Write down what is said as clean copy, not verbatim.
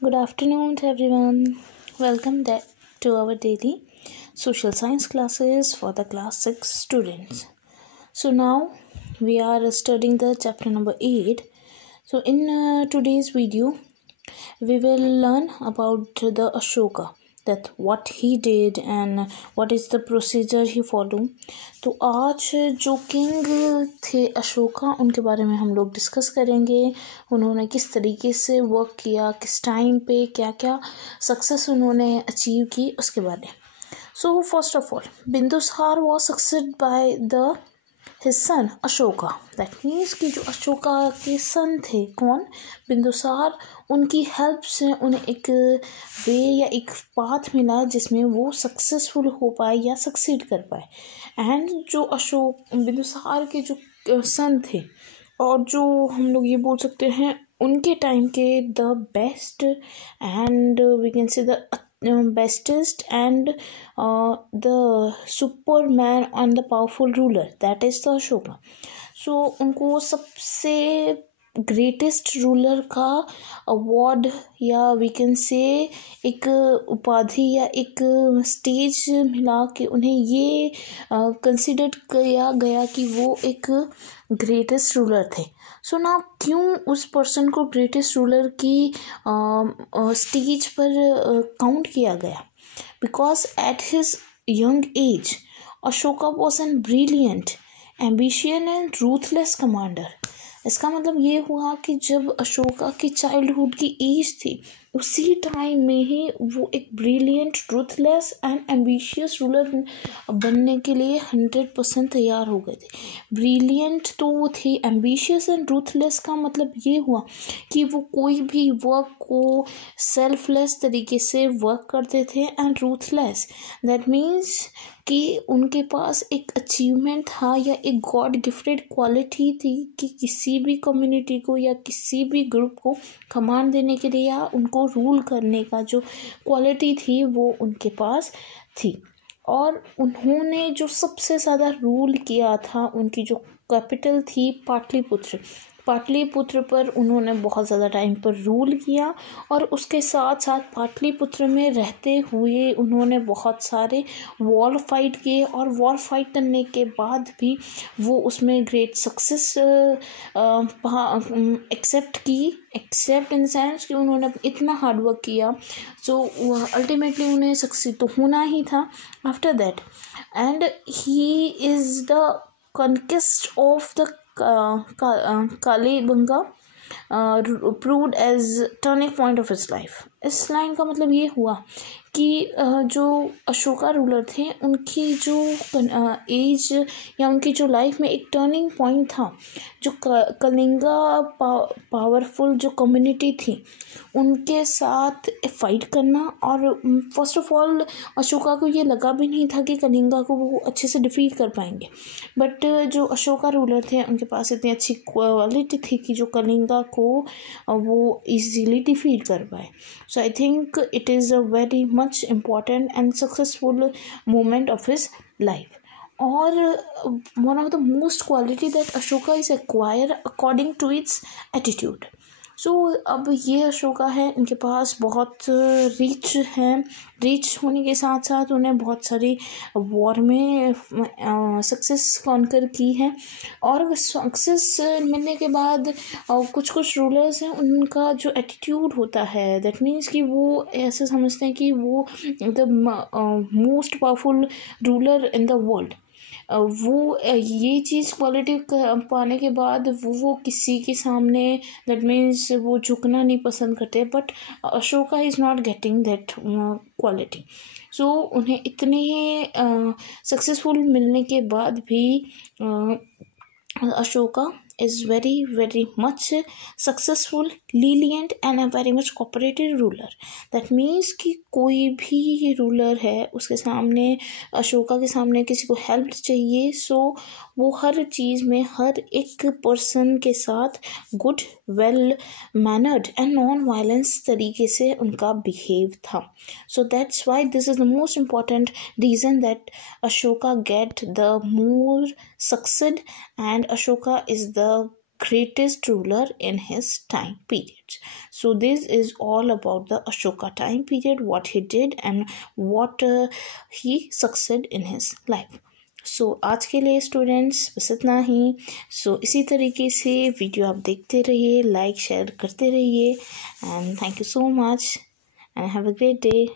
Good afternoon to everyone. Welcome to our daily social science classes for the class 6 students. So now we are studying the chapter number 8. So in today's video we will learn about the Ashoka, that what he did and what is the procedure he followed. तो आज जो king थे अशोका उनके बारे में हम लोग discuss करेंगे. उन्होंने किस तरीके से वर्क किया, किस टाइम पे क्या क्या सक्सेस उन्होंने अचीव की, उसके बारे में. So first of all, Bindusar was succeed by the his son Ashoka. That means कि जो अशोका के सन थे, कौन, बिंदुसार, उनकी हेल्प से उन्हें एक वे या एक पाथ मिला जिसमें वो सक्सेसफुल हो पाए या सक्सीड कर पाए. एंड जो बिंदुसार के जो सन थे और जो हम लोग ये बोल सकते हैं उनके टाइम के the best and we can say the bestest and the superman and the powerful ruler, that is the Ashoka. So उनको सबसे ग्रेटेस्ट रूलर का अवार्ड या वी कैन से एक उपाधि या एक स्टेज मिला कि उन्हें ये कंसिडर किया गया कि वो एक ग्रेटेस्ट रूलर थे. सो ना क्यों उस पर्सन को ग्रेटेस्ट रूलर की स्टेज पर काउंट किया गया? Because at his young age Ashoka was an brilliant, ambitious and ruthless commander. इसका मतलब ये हुआ कि जब अशोका की चाइल्डहुड की एज थी उसी टाइम में ही वो एक brilliant, ruthless and ambitious ruler बनने के लिए 100% तैयार हो गए थे. ब्रिलियंट तो वो थे, एम्बिशियस एंड रूथलेस का मतलब ये हुआ कि वो कोई भी वर्क को सेल्फलेस तरीके से वर्क करते थे. एंड रूथलेस दैट मीन्स कि उनके पास एक अचीवमेंट था या एक गॉड गिफ्टेड क्वालिटी थी कि किसी भी कम्युनिटी को या किसी भी ग्रुप को कमांड देने के लिए या उनको रूल करने का जो क्वालिटी थी वो उनके पास थी. और उन्होंने जो सबसे ज़्यादा रूल किया था, उनकी जो कैपिटल थी पाटलिपुत्र पर उन्होंने बहुत ज़्यादा टाइम पर रूल किया. और उसके साथ साथ पाटलिपुत्र में रहते हुए उन्होंने बहुत सारे वॉर फाइट किए और वॉर फाइट करने के बाद भी वो उसमें great success accept in sense कि उन्होंने इतना हार्ड वर्क किया. सो अल्टीमेटली उन्हें सक्सेस तो होना ही था after that. And he is the conquest of the Kalibanga proved as turning point of his life. इस लाइन का मतलब ये हुआ कि जो अशोका रूलर थे उनकी जो एज या उनकी जो लाइफ में एक टर्निंग पॉइंट था. जो कलिंगा पावरफुल जो कम्युनिटी थी उनके साथ फाइट करना. और फर्स्ट ऑफ ऑल अशोका को ये लगा भी नहीं था कि कलिंगा को वो अच्छे से डिफीट कर पाएंगे. बट जो अशोका रूलर थे उनके पास इतनी अच्छी क्वालिटी थी कि जो कलिंगा को वो इजीली डिफीट कर पाए. So I think it is a very much important and successful moment of his life. Or one of the most quality that Ashoka is acquired according to its attitude. सो अब ये अशोका है, इनके पास बहुत rich हैं. Rich होने के साथ साथ उन्हें बहुत सारी वॉर में सक्सेस कॉन्कर की है. और सक्सेस मिलने के बाद कुछ रूलर्स हैं, उनका जो एटीट्यूड होता है दैट मीन्स कि वो ऐसे समझते हैं कि वो the most powerful ruler in the world. वो ये चीज़ क्वालिटी पाने के बाद वो किसी के सामने दैट मीन्स वो झुकना नहीं पसंद करते. But Ashoka is not getting that quality. So उन्हें इतने सक्सेसफुल मिलने के बाद भी Ashoka is very much successful, lenient and a very much cooperative ruler. That means कि कोई भी रूलर है उसके सामने, अशोका के सामने किसी को हेल्प चाहिए, सो वो हर चीज़ में हर एक पर्सन के साथ good, well mannered and non violence तरीके से उनका बिहेव था. So that's why this is the most important reason that Ashoka get the more succeed. And Ashoka is the greatest ruler in his time period. So this is all about the Ashoka time period, what he did and what he succeeded in his life. सो आज के लिए students बस इतना ही. सो इसी तरीके से video आप देखते रहिए, लाइक शेयर करते रहिए, and thank you so much and have a great day.